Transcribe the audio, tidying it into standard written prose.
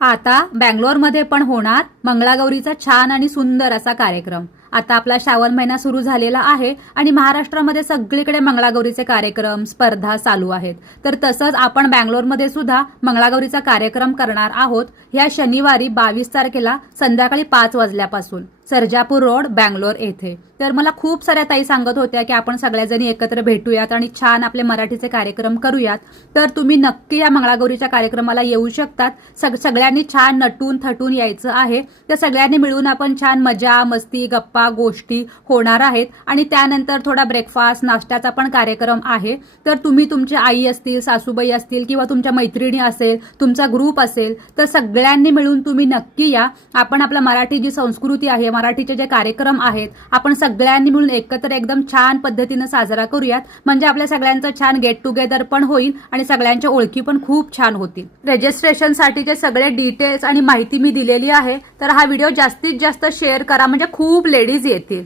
आता बँगलोरमध्ये पण होणार मंगळागौरीचा छान आणि सुंदर असा कार्यक्रम। आता आपला श्रावण महिना सुरू झालेला आहे आणि महाराष्ट्रामध्ये सगळीकडे मंगळागौरीचे कार्यक्रम स्पर्धा चालू आहेत। तर तसंच आपण बँगलोरमध्ये सुद्धा मंगळागौरीचा कार्यक्रम करणार आहोत ह्या शनिवारी 22 तारखेला संध्याकाळी 5 वाजल्यापासून सर्जापूर रोड बँगलोर येथे। तर मला खूप साऱ्या ताई सांगत होत्या की आपण सगळ्याजणी एकत्र भेटूयात आणि छान आपले मराठीचे कार्यक्रम करूयात। तर तुम्ही नक्की या मंगळागौरीच्या कार्यक्रमाला येऊ शकतात। सगळ्यांनी छान नटून थटून यायचं आहे। तर सगळ्यांनी मिळून आपण छान मजा मस्ती गप्पा गोष्टी होणार आहेत आणि त्यानंतर थोडा ब्रेकफास्ट नाश्त्याचा पण कार्यक्रम आहे। तर तुम्ही तुमची आई असतील सासूबाई असतील किंवा तुमच्या मैत्रिणी असेल तुमचा ग्रुप असेल तर सगळ्यांनी मिळून तुम्ही नक्की या। आपण आपला मराठी जी संस्कृती आहे मराठीचे जे कार्यक्रम आहेत आपण सगळ्यांनी मिळून एकत्र एकदम छान पद्धतीने साजरा करूयात। म्हणजे आपल्या सगळ्यांचं छान गेट टुगेदर पण होईल आणि सगळ्यांच्या ओळखी पण खूप छान होतील। रजिस्ट्रेशन साठीचे सगळे डिटेल्स आणि माहिती मी दिलेली आहे। तर हा व्हिडिओ जास्तीत जास्त शेअर करा म्हणजे खूप लेडीज येतील।